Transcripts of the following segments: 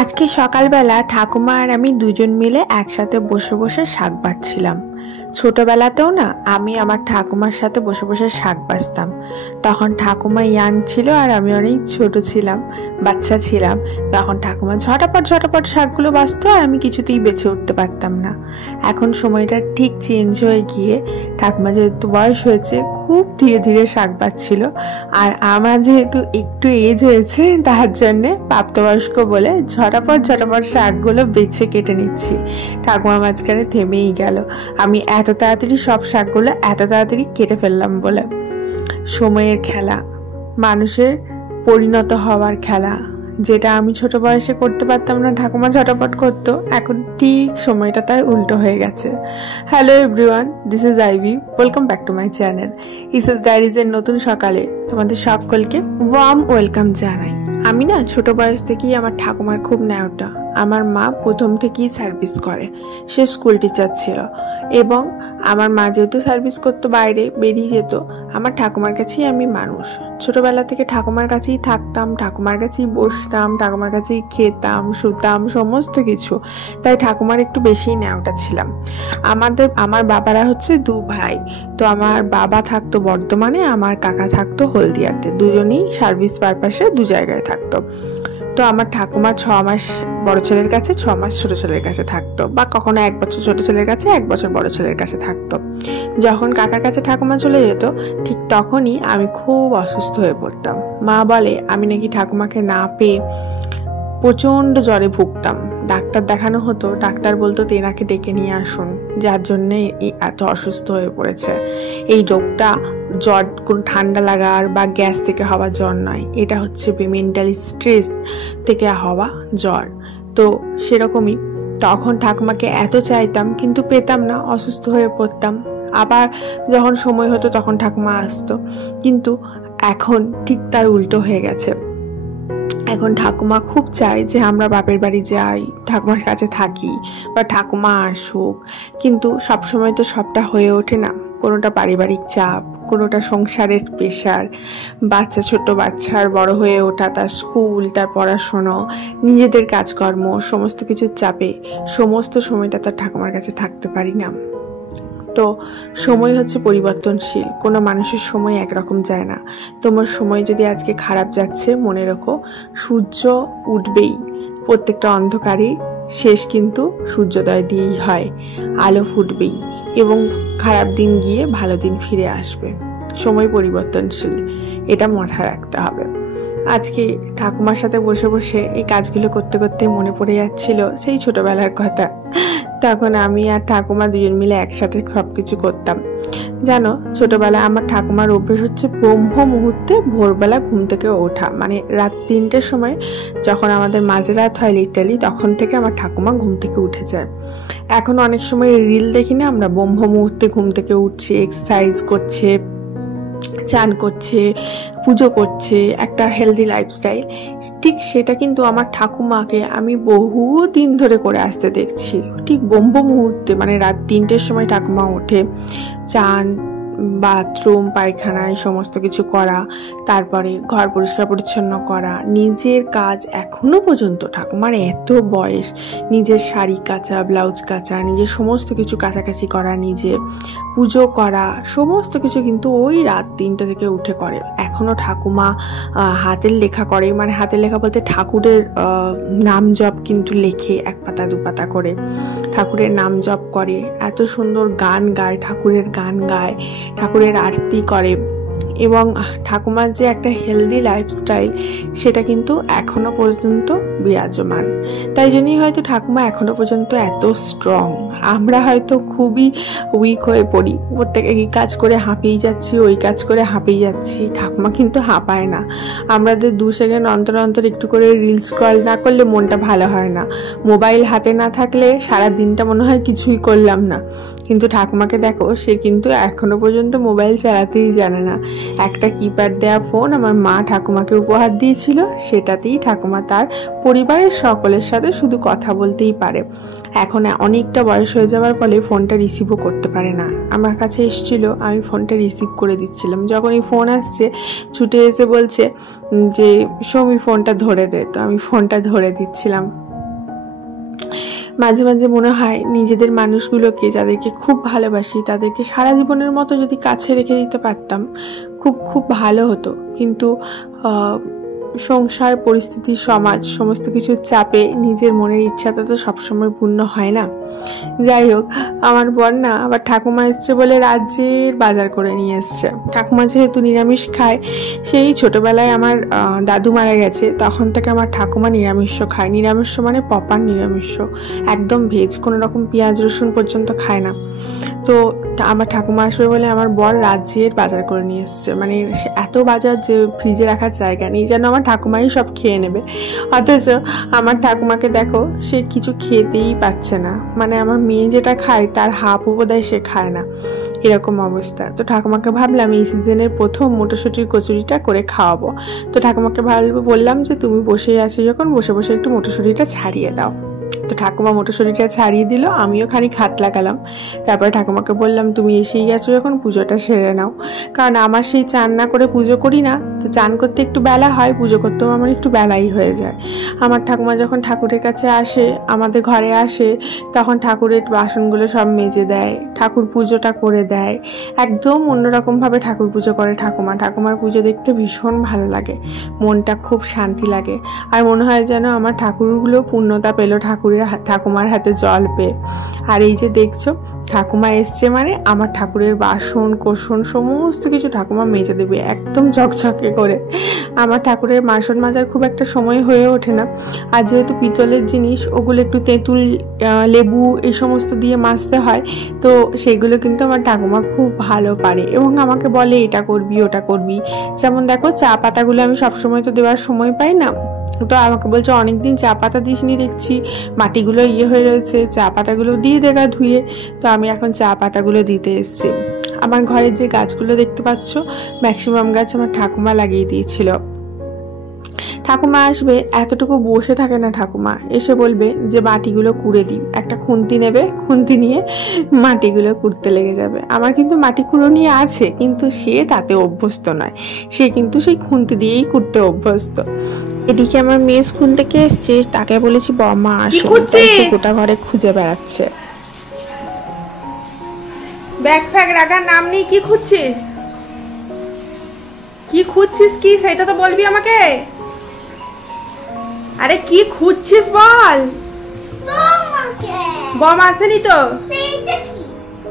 আজকে সকালবেলা ঠাকুমা আর আমি দুজন মিলে একসাথে বসে বসে শাক বাছছিলাম। ছোটবেলাতেও না আমি আমার ঠাকুমার সাথে বসে বসে শাক বাছতাম। তখন ঠাকুমা ইয়াং ছিল আর আমি অনেক ছোট ছিলাম, বাচ্চা ছিলাম। তখন ঠাকুমা ঝটাপট ঝটাপট শাকগুলো বাছতো আর আমি কিছুতেই বেঁচে উঠতে পারতাম না। এখন সময়টা ঠিক চেঞ্জ হয়ে গিয়ে ঠাকুমা যেহেতু বয়স হয়েছে, খুব ধীরে ধীরে শাক বাছছিল। আর আমার যেহেতু একটু এজ হয়েছে, তার জন্যে প্রাপ্তবয়স্ক বলে ঝটাপট ঝটাপট শাকগুলো বেছে কেটে নিচ্ছি। ঠাকুমা মাঝখানে থেমেই গেল, আমি এত তাড়াতাড়ি সব শাকগুলো এত তাড়াতাড়ি কেটে ফেললাম বলে। সময়ের খেলা, মানুষের পরিণত হওয়ার খেলা, যেটা আমি ছোট বয়সে করতে পারতাম না, ঠাকুমা ঝটাপট করতো, এখন ঠিক সময়টা তাই উল্টো হয়ে গেছে। Hello everyone, this is Ivy, welcome back to my channel ইসএস ডায়েরিজের নতুন সকালে তোমাদের সকলকে ওয়ার্ম ওয়েলকাম জানাই। আমি না ছোট বয়স থেকেই আমার ঠাকুমার খুব ন্যাওটা। আমার মা প্রথম থেকেই সার্ভিস করে, সে স্কুল টিচার ছিল, এবং আমার মা যেহেতু সার্ভিস করতো, বাইরে বেরিয়ে যেত, আমার ঠাকুমার কাছেই আমি মানুষ। ছোটবেলা থেকে ঠাকুমার কাছেই থাকতাম, ঠাকুমার কাছেই বসতাম, ঠাকুমার কাছেই খেতাম, শুতাম, সমস্ত কিছু। তাই ঠাকুমার একটু বেশিই ন্যাওটা ছিলাম। আমার বাবারা হচ্ছে দু ভাই। তো আমার বাবা থাকতো বর্ধমানে, আমার কাকা থাকতো হলদিয়াতে, দুজনেই সার্ভিস পারপাসে দু জায়গায় থাকতো। তো আমার ঠাকুমা 6 মাস বড় ছেলের কাছে, 6 মাস ছোট ছেলের কাছে থাকতো, বা কখনো 1 বছর ছোট ছেলের কাছে, 1 বছর বড় ছেলের কাছে থাকতো। যখন কাকার কাছে ঠাকুমা চলে যেত, ঠিক তখনই আমি খুব অসুস্থ হয়ে পড়তাম। মা বলে আমি নাকি ঠাকুমাকে না পেয়ে প্রচণ্ড জ্বরে ভুগতাম। ডাক্তার দেখানো হতো, ডাক্তার বলতো তেনাকে ডেকে নিয়ে আসুন, যার জন্যে এত অসুস্থ হয়ে পড়েছে। এই রোগটা জ্বর কোন ঠান্ডা লাগার বা গ্যাস থেকে হওয়া জ্বর নয়, এটা হচ্ছে মেন্টালি স্ট্রেস থেকে হওয়া জ্বর। তো সেরকমই তখন ঠাকুমাকে এত চাইতাম, কিন্তু পেতাম না, অসুস্থ হয়ে পড়তাম। আবার যখন সময় হতো তখন ঠাকুমা আসতো, কিন্তু এখন ঠিক তার উল্টো হয়ে গেছে। এখন ঠাকুমা খুব চায় যে আমরা বাপের বাড়ি যাই, ঠাকুমার কাছে থাকি, বা ঠাকুমা আসুক, কিন্তু সবসময় তো সবটা হয়ে ওঠে না। কোনোটা পারিবারিক চাপ, কোনোটা সংসারের প্রেশার, ছোট বাচ্চার বড় হয়ে ওঠা, তার স্কুল, তার পড়াশোনা, নিজেদের কাজকর্ম, সমস্ত কিছুর চাপে সমস্ত সময়টা তার ঠাকুমার কাছে থাকতে পারি না। তো সময় হচ্ছে পরিবর্তনশীল, কোনো মানুষের সময় একরকম যায় না। তোমার সময় যদি আজকে খারাপ যাচ্ছে, মনে রেখো সূর্য উঠবেই, প্রত্যেকটা অন্ধকারই শেষ কিন্তু সূর্যোদয় দিয়েই হয়, আলো ফুটবেই, এবং খারাপ দিন গিয়ে ভালো দিন ফিরে আসবে। সময় পরিবর্তনশীল, এটা মাথায় রাখতে হবে। আজকে ঠাকুমার সাথে বসে বসে এই কাজগুলো করতে করতে মনে পড়ে যাচ্ছিল সেই ছোটবেলার কথা। তখন আমি আর ঠাকুমা দুজন মিলে একসাথে সব কিছু করতাম। জানো, ছোটবেলায় আমার ঠাকুমার অভ্যেস হচ্ছে ব্রহ্ম মুহূর্তে ভোরবেলা ঘুম থেকে ওঠা, মানে রাত 3টের সময়, যখন আমাদের মাঝরাত হয় লিটারালি, তখন থেকে আমার ঠাকুমা ঘুম থেকে উঠে যায়। এখন অনেক সময় রিল দেখি না আমরা, ব্রহ্ম মুহূর্তে ঘুম থেকে উঠছে, এক্সারসাইজ করছে, চান করছে, পুজো করছে, একটা হেলদি লাইফস্টাইল। ঠিক সেটা কিন্তু আমার ঠাকুমাকে আমি বহু দিন ধরে করে আসতে দেখছি। ঠিক ব্রহ্ম মুহূর্তে, মানে রাত 3টের সময় ঠাকুমা ওঠে, চান, বাথরুম, পায়খানা, এই সমস্ত কিছু করা, তারপরে ঘর পরিষ্কার পরিচ্ছন্ন করা, নিজের কাজ এখনো পর্যন্ত ঠাকুমার এত বয়স, নিজের শাড়ি কাচা, ব্লাউজ কাচা, নিজের সমস্ত কিছু কাছাকাছি করা, নিজে পুজো করা, সমস্ত কিছু কিন্তু ওই রাত 3টে থেকে উঠে করে। এখনও ঠাকুমা হাতের লেখা করে, মানে হাতের লেখা বলতে ঠাকুরের নাম জপ কিন্তু লেখে, 1 পাতা 2 পাতা করে ঠাকুরের নাম জপ করে, এত সুন্দর গান গায়, ঠাকুরের গান গায়, ঠাকুরের আরতি করে, এবং ঠাকুমার যে একটা হেলদি লাইফস্টাইল, সেটা কিন্তু এখনো পর্যন্ত বিরাজমান। তাই জন্যই হয়তো ঠাকুমা এখনো পর্যন্ত এত স্ট্রং। আমরা হয়তো খুবই উইক হয়ে পড়ি, প্রত্যেকে এই কাজ করে হাঁপিয়ে যাচ্ছি, ওই কাজ করে হাঁপিয়ে যাচ্ছি, ঠাকুমা কিন্তু হাঁপায় না। আমাদের 2 সেকেন্ড অন্তর অন্তর একটু করে রিল স্ক্রল না করলে মনটা ভালো হয় না, মোবাইল হাতে না থাকলে সারা দিনটা মনে হয় কিছুই করলাম না। কিন্তু ঠাকুমাকে দেখো, সে কিন্তু এখনো পর্যন্ত মোবাইল চালাতেই জানে না। একটা কিপ্যাড দেওয়া ফোন আমার মা ঠাকুমাকে উপহার দিয়েছিল, সেটাতেই ঠাকুমা তার পরিবারের সকলের সাথে শুধু কথা বলতেই পারে। এখন অনেকটা বয়স হয়ে যাওয়ার ফলে ফোনটা রিসিভও করতে পারে না। আমার কাছে এসেছিল, আমি ফোনটা রিসিভ করে দিচ্ছিলাম, যখন এই ফোন আসছে ছুটে এসে বলছে যে সৌমি ফোনটা ধরে দে, তো আমি ফোনটা ধরে দিচ্ছিলাম। মাঝে মাঝে মনে হয় নিজেদের মানুষগুলোকে, যাদেরকে খুব ভালোবাসি, তাদেরকে সারা জীবনের মতো যদি কাছে রেখে দিতে পারতাম খুব খুব ভালো হতো। কিন্তু সংসার, পরিস্থিতি, সমাজ, সমস্ত কিছুর চাপে নিজের মনের ইচ্ছাটা তো সবসময় পূর্ণ হয় না। যাই হোক, আমার বর না আবার ঠাকুমা এসছে বলে রাজ্যের বাজার করে নিয়ে এসছে। ঠাকুমা যেহেতু নিরামিষ খায়, সেই ছোটোবেলায় আমার দাদু মারা গেছে, তখন থেকে আমার ঠাকুমা নিরামিষ খায়। নিরামিষ মানে প্রপার নিরামিষ, একদম ভেজ, কোনো রকম পেঁয়াজ রসুন পর্যন্ত খায় না। তো আমার ঠাকুমা আসবে বলে আমার বর রাজ্যের বাজার করে নিয়ে এসছে। মানে এত বাজার যে ফ্রিজে রাখার জায়গা নেই, যেন আমার ঠাকুমাই সব খেয়ে নেবে। অথচ আমার ঠাকুমাকে দেখো, সে কিছু খেতেই পারছে না। মানে আমার মেয়ে যেটা খায় তার হাফ বোধহয় সে খায় না, এরকম অবস্থা। তো ঠাকুমাকে ভাবলাম এই সিজনের প্রথম মটরশুঁটির কচুরিটা করে খাওয়াবো। তো ঠাকুমাকে বললাম যে তুমি বসেই আছো যখন, বসে বসে একটু মটরশুঁটিটা ছাড়িয়ে দাও। তো ঠাকুমা মটরশুঁটিটা ছাড়িয়ে দিল, আমিও খানিক হাত লাগালাম। তারপরে ঠাকুমাকে বললাম তুমি এসেই গেছো যখন, পুজোটা সেরে নাও। কারণ আমার সেই চান না করে পুজো করি না, তো চান করতে একটু বেলা হয়, পুজো করতেও আমার একটু বেলাই হয়ে যায়। আমার ঠাকুমা যখন ঠাকুরের কাছে আসে, আমাদের ঘরে আসে, তখন ঠাকুরের বাসনগুলো সব মেজে দেয়, ঠাকুর পুজোটা করে দেয়। একদম অন্যরকমভাবে ঠাকুর পুজো করে ঠাকুমা। ঠাকুমার পুজো দেখতে ভীষণ ভালো লাগে, মনটা খুব শান্তি লাগে। আর মনে হয় যেন আমার ঠাকুরগুলো পূর্ণতা পেল ঠাকুমার হাতে জল পেয়ে। আর এই যে দেখছো, ঠাকুমা এসছে মানে আমার ঠাকুরের বাসন কোসন সমস্ত কিছু ঠাকুমা মেজে দেবে একদম ঝকঝকে করে। আমার ঠাকুরের বাসন মাজার খুব একটা সময় হয়ে ওঠে না। আর যেহেতু পিতলের জিনিস, ওগুলো একটু তেঁতুল, লেবু এই সমস্ত দিয়ে মাজতে হয়, তো সেগুলো কিন্তু আমার ঠাকুমা খুব ভালো পারে এবং আমাকে বলে এটা করবি ওটা করবি। যেমন দেখো, চা পাতাগুলো আমি সবসময় তো দেওয়ার সময় পাই না, তো আমাকে বলছে অনেকদিন চা পাতা দিসনি, দেখছি মাটিগুলো হয়ে রয়েছে, চা পাতাগুলো দিয়ে দেখা ধুয়ে। তো আমি এখন চা পাতাগুলো দিতে এসেছি। আমার ঘরের যে গাছগুলো দেখতে পাচ্ছ, ম্যাক্সিমাম গাছ আমার ঠাকুমা লাগিয়ে দিয়েছিল। ঠাকুমা আসবে, এতটুকু বসে থাকে না ঠাকুমা, এসে বলবে যে মাটিগুলো কুড়ে দিই। একটা খুন্তি নেবে, খুন্তি নিয়ে মাটিগুলো কুড়তে লেগে যাবে। আমার কিন্তু মাটি কুড়োনি আছে, কিন্তু সে তাতে অভ্যস্ত নয়, সে কিন্তু সেই খুন্তি দিয়েই কুড়তে অভ্যস্ত। এদিকে আমার মেয়ে স্কুল থেকে এসছে, তাকে বলেছি বম্মা আসে, গোটা ঘরে খুঁজে বেড়াচ্ছে। ব্যাগ ফ্যাগ রাখার নাম নেই, কি খুঁজছিস? কি খুঁজছিস কি সেটা তো বলবি আমাকে। আরে কি খুঁজছিস বল। বম আসেনি তো,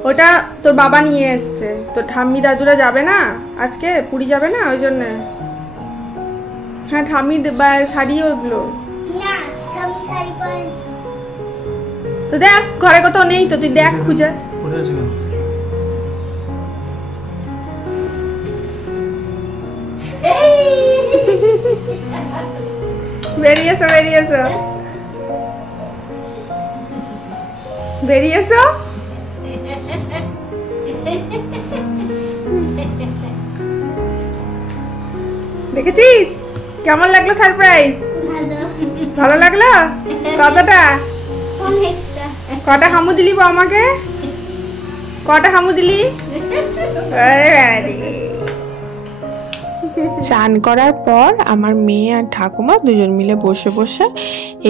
ওটা তোর বাবা নিয়ে এসছে। তো ঠাম্মি দাদুরা যাবে না আজকে, পুরী যাবে না, ওই জন্য। হ্যাঁ, ঠাম্মি শাড়ি ওগুলো তো দেখ, ঘরে কোথাও নেই তো, তুই দেখ খুঁজে। বেরিয়েছো বেরিয়েছো বেরিয়েছো। দেখেছিস কেমন লাগলো সারপ্রাইজ? ভালো লাগলো? কতটা? কটা হামু দিলি আমাকে? কটা হামু দিলি? চান করার পর আমার মেয়ে আর ঠাকুমা দুজন মিলে বসে বসে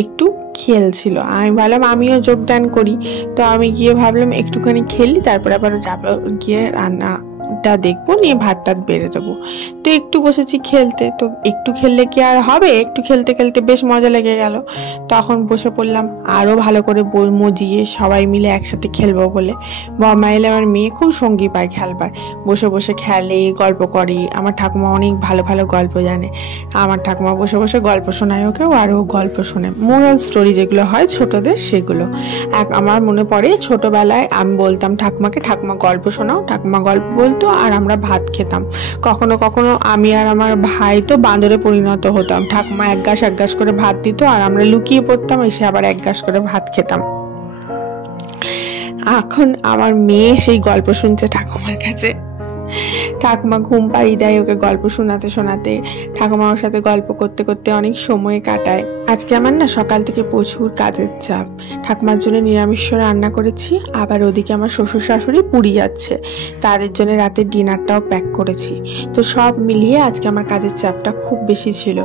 একটু খেলছিল। আমি ভাবলাম আমিও যোগদান করি, তো আমি গিয়ে ভাবলাম একটুখানি খেলি, তারপরে আবার যাবো গিয়ে রান্নাটা দেখবো, নিয়ে ভাত টাত বেড়ে দেবো। তো একটু বসেছি খেলতে, তো একটু খেললে কি আর হবে, একটু খেলতে খেলতে বেশ মজা লেগে গেল। তখন বসে পড়লাম আরও ভালো করে মজিয়ে সবাই মিলে একসাথে খেলবো বলে। বাবা এলে আমার মেয়ে খুব সঙ্গী পায় খেলবার, বসে বসে খেলে, গল্প করে। আমার ঠাকুমা অনেক ভালো ভালো গল্প জানে, আমার ঠাকুমা বসে বসে গল্প শোনায় ওকেও, আর ও গল্প শোনে, মোরাল স্টোরি যেগুলো হয় ছোটদের সেগুলো। আমার মনে পড়ে ছোটবেলায় আমি বলতাম ঠাকুমাকে, ঠাকুমা গল্প শোনাও, ঠাকুমা গল্প বলতো আর আমরা ভাত খেতাম। কখনো কখনো আমি আর আমার ভাই তো বাঁদরে পরিণত হতাম, ঠাকুমা এক গাছ করে ভাত দিত আর আমরা লুকিয়ে পড়তাম, এসে আবার এক গাছ করে ভাত খেতাম। এখন আমার মেয়ে সেই গল্প শুনছে ঠাকুমার কাছে, ঠাকুমা ঘুম পাড়িয়ে দেয় ওকে গল্প শোনাতে শোনাতে। ঠাকুমা ওর সাথে গল্প করতে করতে অনেক সময় কাটায়। আজকে আমার না সকাল থেকে প্রচুর কাজের চাপ। ঠাকুমার জন্য নিরামিষ রান্না করেছি, আবার ওদিকে আমার শ্বশুর শাশুড়ি পুরী যাচ্ছে, তাদের জন্য রাতের ডিনারটাও প্যাক করেছি। তো সব মিলিয়ে আজকে আমার কাজের চাপটা খুব বেশি ছিল।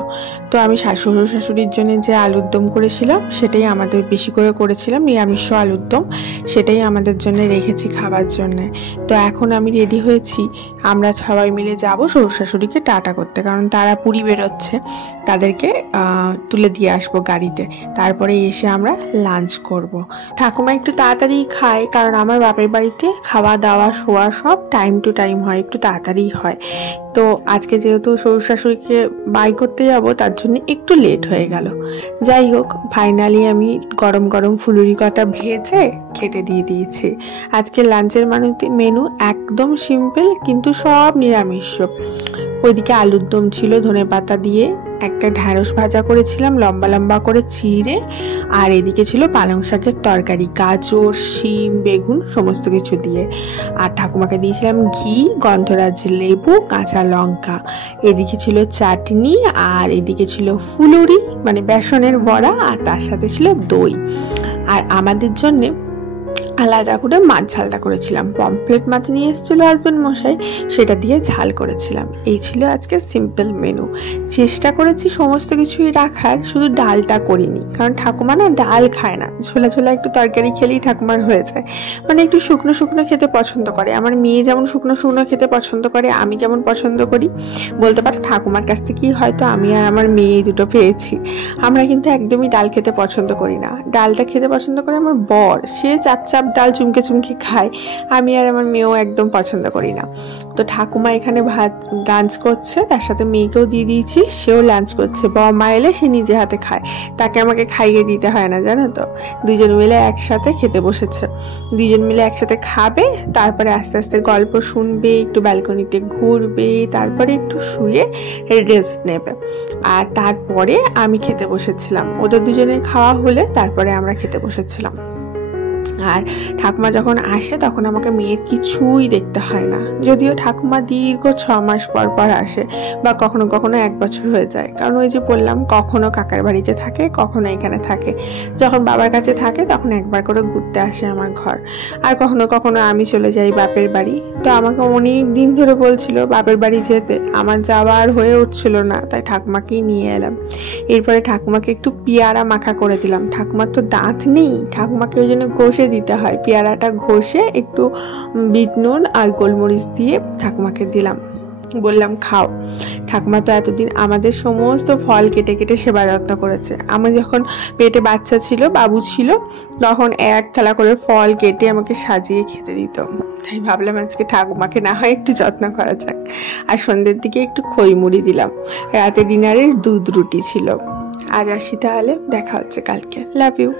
তো আমি শ্বশুর শাশুড়ির জন্য যে আলুর দম করেছিলাম সেটাই আমাদের বেশি করে করেছিলাম, নিরামিষ আলুর দম, সেটাই আমাদের জন্য রেখেছি খাবার জন্য। তো এখন আমি রেডি হয়েছি, আমরা সবাই মিলে যাব শ্বশুর শাশুড়িকে টাটা করতে, কারণ তারা পুরী বেরোচ্ছে, তাদেরকে তুলে দিয়ে আসবো গাড়িতে। তারপরে এসে আমরা লাঞ্চ করব। ঠাকুমা একটু তাড়াতাড়ি খায়, কারণ আমার বাপের বাড়িতে খাওয়া দাওয়া শোয়া সব টাইম টু টাইম হয়, একটু তাড়াতাড়ি হয়। তো আজকে যেহেতু শ্বশুর শাশুড়িকে বাই করতে যাব, তার জন্য একটু লেট হয়ে গেল। যাই হোক, ফাইনালি আমি গরম গরম ফুলুরি কটা ভেজে খেতে দিয়ে দিয়েছি। আজকে লাঞ্চের মেনু একদম সিম্পল, কিন্তু সব নিরামিষ। ওইদিকে আলুর দম ছিল ধনেপাতা দিয়ে, একটা ঢ্যাঁড়স ভাজা করেছিলাম লম্বা লম্বা করে চিড়ে, আর এদিকে ছিল পালং শাকের তরকারি, গাজর শিম বেগুন সমস্ত কিছু দিয়ে। আর ঠাকুমাকে দিয়েছিলাম ঘি, গন্ধরাজ লেবু, কাঁচা লঙ্কা। এদিকে ছিল চাটনি, আর এদিকে ছিল ফুলুরি মানে বেসনের বড়া, আর তার সাথে ছিল দই। আর আমাদের জন্যে আলাদা করে মাছ ঝালটা করেছিলাম, পমফ্রেট মাছ নিয়ে এসেছিলো হাজব্যান্ড মশাই, সেটা দিয়ে ঝাল করেছিলাম। এই ছিল আজকে সিম্পল মেনু। চেষ্টা করেছি সমস্ত কিছুই রাখার, শুধু ডালটা করিনি, কারণ ঠাকুমা না ডাল খায় না, ঝোলা ঝোলা একটু তরকারি খেলেই ঠাকুমার হয়ে যায়, মানে একটু শুকনো শুকনো খেতে পছন্দ করে। আমার মেয়ে যেমন শুকনো শুকনো খেতে পছন্দ করে, আমি যেমন পছন্দ করি, বলতে পারো ঠাকুমার কাছ থেকেই হয়তো আমি আর আমার মেয়ে দুটো পেয়েছি। আমরা কিন্তু একদমই ডাল খেতে পছন্দ করি না, ডালটা খেতে পছন্দ করে আমার বর, সে চাপ ডাল চুমকে চুমকে খায়, আমি আর আমার মেয়েও একদম পছন্দ করি না। তো ঠাকুমা এখানে লাঞ্চ করছে, তার সাথে মেয়েকেও দিয়ে দিয়েছি, সেও লাঞ্চ করছে। মা এলে সে নিজে হাতে খায়, তাকে আমাকে খাইয়ে দিতে হয় না, জানো তো। দুজন মিলে একসাথে খেতে বসেছে, দুজন মিলে একসাথে খাবে, তারপরে আস্তে আস্তে গল্প শুনবে, একটু ব্যালকনিতে ঘুরবে, তারপরে একটু শুয়ে রেস্ট নেবে। আর তারপরে আমি খেতে বসেছিলাম, ওদের দুজনে খাওয়া হলে তারপরে আমরা খেতে বসেছিলাম। আর ঠাকুমা যখন আসে তখন আমাকে মেয়ের কিছুই দেখতে হয় না, যদিও ঠাকুমা দীর্ঘ 6 মাস পর পর আসে, বা কখনো কখনো 1 বছর হয়ে যায়, কারণ ওই যে বললাম কখনো কাকার বাড়িতে থাকে, কখনো এখানে থাকে। যখন বাবার কাছে থাকে তখন একবার করে ঘুরতে আসে আমার ঘর, আর কখনো কখনো আমি চলে যাই বাপের বাড়ি। তো আমাকে অনেক দিন ধরে বলছিল বাপের বাড়ি যেতে, আমার যাওয়ার হয়ে উঠছিল না, তাই ঠাকুমাকেই নিয়ে এলাম। এরপরে ঠাকুমাকে একটু পেয়ারা মাখা করে দিলাম, ঠাকুমার তো দাঁত নেই, ঠাকুমাকে ওই জন্য ঘষে দিতে হয়, পেয়ারাটা ঘষে একটু বিট নুন আর গোলমরিচ দিয়ে ঠাকুমাকে দিলাম, বললাম খাও। ঠাকুমা তো এতদিন আমাদের সমস্ত ফল কেটে কেটে সেবা যত্ন করেছে। আমি যখন পেটে বাচ্চা ছিল, বাবু ছিল, তখন এক থালা করে ফল কেটে আমাকে সাজিয়ে খেতে দিত। তাই ভাবলাম আজকে ঠাকুমাকে না হয় একটু যত্ন করা যাক। আর সন্ধ্যের দিকে একটু খই মুড়ি দিলাম। রাতে ডিনারের দুধ রুটি ছিল। আজ আসি তাহলে, দেখা হচ্ছে কালকে। Love you.